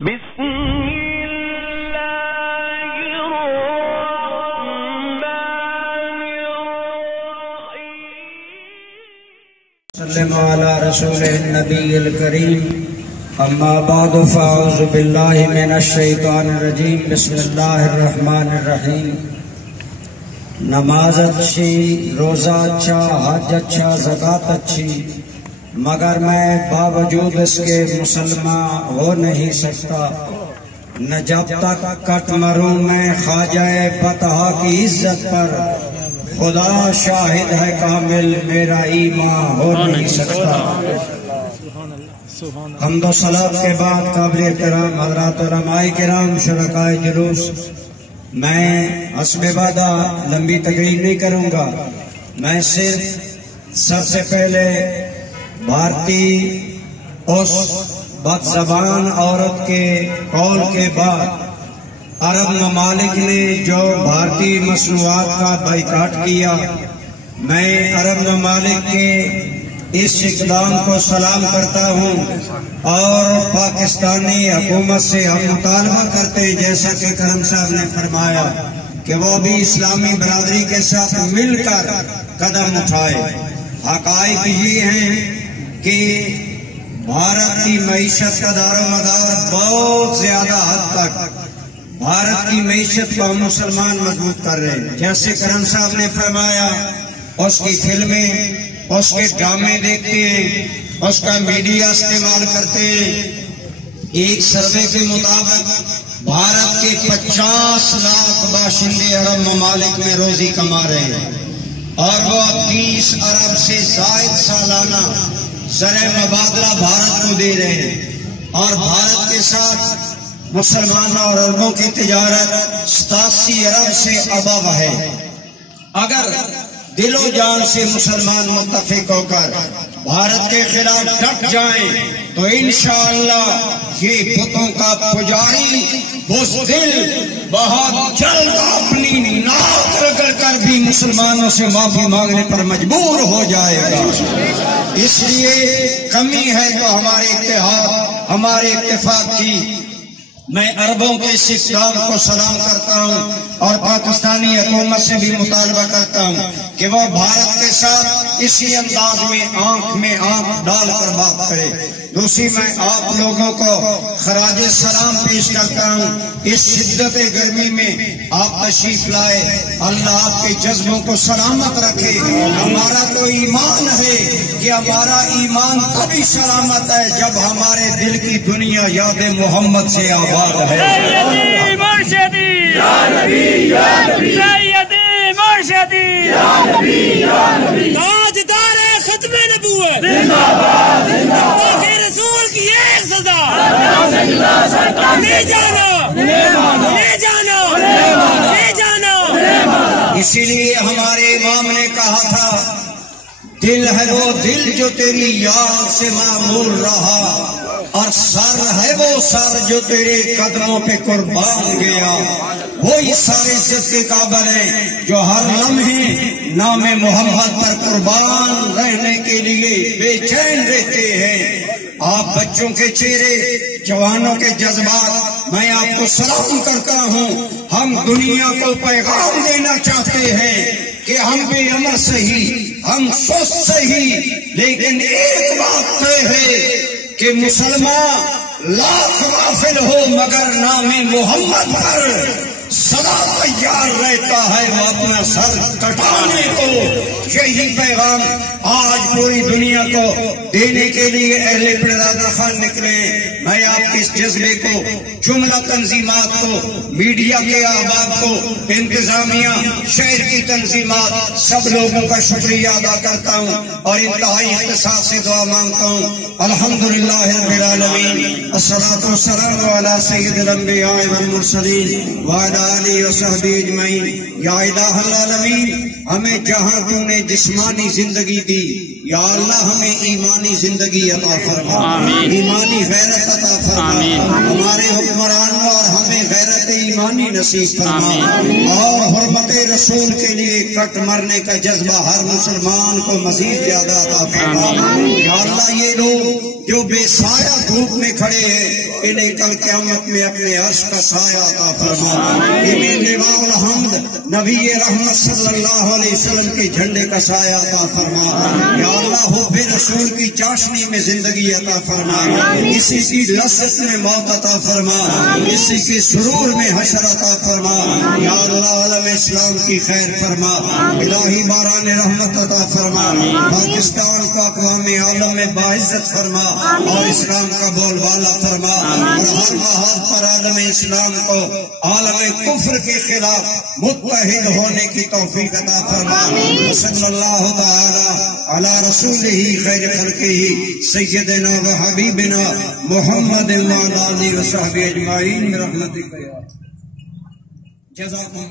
بسم الله الرحمن الرحيم صلی علی رسول النبی الکریم اما بعد فاعوذ باللہ من الشیطان الرجیم بسم اللہ الرحمن الرحیم نماز اچھی، روزہ اچھا، حج اچھا، زکوٰۃ اچھی، مگر میں باوجود اس کے مسلمان ہو نہیں سکتا نہ جب تک کٹ مروں میں خواجہ بطحا کی عزت پر خدا شاہد ہے کامل میرا ایمان ہو نہیں سکتا۔ حمد و صلات کے بعد قابل احترام حضرات علماء کرام شرکائے جلوس، میں حسب وعدہ لمبی تقریر نہیں کروں گا، میں صرف سب سے پہلے بھارتی اس بد زبان عورت کے قول کے بعد عرب ممالک نے جو بھارتی مصنوعات کا بائیکاٹ کیا، میں عرب ممالک کے اس اقدام کو سلام کرتا ہوں اور پاکستانی حکومت سے ہم مطالبہ کرتے ہیں جیسا کہ کرم صاحب نے فرمایا کہ وہ بھی اسلامی برادری کے ساتھ مل کر قدم اٹھائے۔ حقائق یہ ہیں کہ بھارت کی معیشت کا دار و مدار بہت زیادہ حد تک بھارت کی معیشت کو ہم مسلمان مضبوط کر رہے ہیں، جیسے کرم صاحب نے فرمایا اس کی فلمیں، اس کے ڈرامے دیکھتے ہیں، اس کا میڈیا استعمال کرتے ہیں۔ ایک سروے کے مطابق بھارت کے 50 لاکھ باشندے عرب ممالک میں روزی کما رہے ہیں اور وہ 20 ارب سے زائد سالانہ زرع مبادلہ بھارت کو دے رہے ہیں، اور بھارت کے ساتھ مسلمانوں اور عربوں کی تجارت 87 ارب سے ابو ہے۔ اگر دل و جان سے مسلمان متفق ہو کر بھارت کے خلاف ڈٹ جائیں تو انشاءاللہ یہ بتوں کا پجاری بزدل بہت جلد اپنی ناک رگڑ کر بھی مسلمانوں سے معافی مانگنے پر مجبور ہو جائے گا۔ اس لیے کمی ہے تو ہمارے اتحاد، ہمارے اتفاق کی۔ میں عربوں کے اس اقدام کو سلام کرتا ہوں اور پاکستانی حکومت سے بھی مطالبہ کرتا ہوں کہ وہ بھارت کے ساتھ اسی انداز میں آنکھ میں آنکھ ڈال کر بات کرے۔ دوسری میں آپ لوگوں کو خراج سلام پیش کرتا ہوں، اس شدت گرمی میں آپ تشریف لائے، اللہ آپ کے جذبوں کو سلامت رکھے۔ ہمارا تو ایمان ہے کہ ہمارا ایمان تبھی سلامت ہے جب ہمارے دل کی دنیا یاد محمد سے آباد ہے۔ سیدی مرشدی یا نبی یا نبی، سیدی مرشدی یا نبی یا نبی، تاجدار ختم نبوت زندہ باد زندہ باد، رسول کی ایک سزا لے جانا لے جانا لے جانا۔ اسی لیے ہمارے امام نے کہا تھا دل ہے وہ دل جو تیری یاد سے معمور رہا، اور سر ہے وہ سر جو تیرے قدموں پہ قربان گیا۔ وہی سارے عزت کے قابل ہیں جو ہر لمحے نام محمد پر قربان رہنے کے لیے بے چین رہتے ہیں۔ آپ بچوں کے چہرے، جوانوں کے جذبات، میں آپ کو سلام کرتا ہوں۔ ہم دنیا کو پیغام دینا چاہتے ہیں کہ ہم بھی امر صحیح، ہم سست صحیح، لیکن ایک بات طے ہے کہ مسلمان لاکھ غافل ہو مگر نام محمد پر سدا تیار رہتا ہے وہ اپنا سر کٹانے کو۔ یہی پیغام آج پوری دنیا کو دینے کے لیے اہل پردادا خان نکلے۔ میں آپ کے اس جذبے کو، جملہ تنظیمات کو، میڈیا کے احباب کو، انتظامیہ، شہر کی تنظیمات، سب لوگوں کا شکریہ ادا کرتا ہوں اور انتہائی اختصاص سے دعا مانگتا ہوں۔ الحمدللہ رب العالمین، الصلاۃ والسلام علی سید الانبیاء والمرسلین وعلی آلہ وصحبہ اجمعین۔ یا الہ العالمین، ہمیں جہاں تو نے جسمانی زندگی دی، یا اللہ ہمیں ایمانی زندگی عطا فرما، ایمانی غیرت عطا فرما، ہمارے حکمرانوں اور ہمیں غیرت ایمانی نصیب فرما، اور حرمت رسول کے لیے کٹ مرنے کا جذبہ ہر مسلمان کو مزید زیادہ عطا فرما۔ یا اللہ یہ لوگ جو بے سایہ دھوپ میں کھڑے ہیں انہیں کل قیامت میں اپنے عرش کا سایہ عطا فرما، انہیں لواء الحمد نبی رحمت صلی اللہ علیہ وسلم کے جھنڈے کا سایہ عطا فرما، یا اللہ حب رسول کی چاشنی میں زندگی عطا فرما، اسی کی لذت میں موت عطا فرما، اسی کے سرور میں حشر عطا فرما، یا اللہ عالم اسلام کی خیر فرما، الہی باران رحمت عطا فرما، پاکستان کو اقوام عالم میں باعزت فرما اور اسلام کا بول بالا فرما، اور ہر محاذ پر عالم اسلام کو عالم کفر کے خلاف متحد ہونے کی توفیق عطا فرما، صلی اللہ تعالی علی رسولہ خیر خلقہ سیدنا و حبیبنا محمد وعلی آلہ وصحبہ اجمعین برحمتک یا جزاکم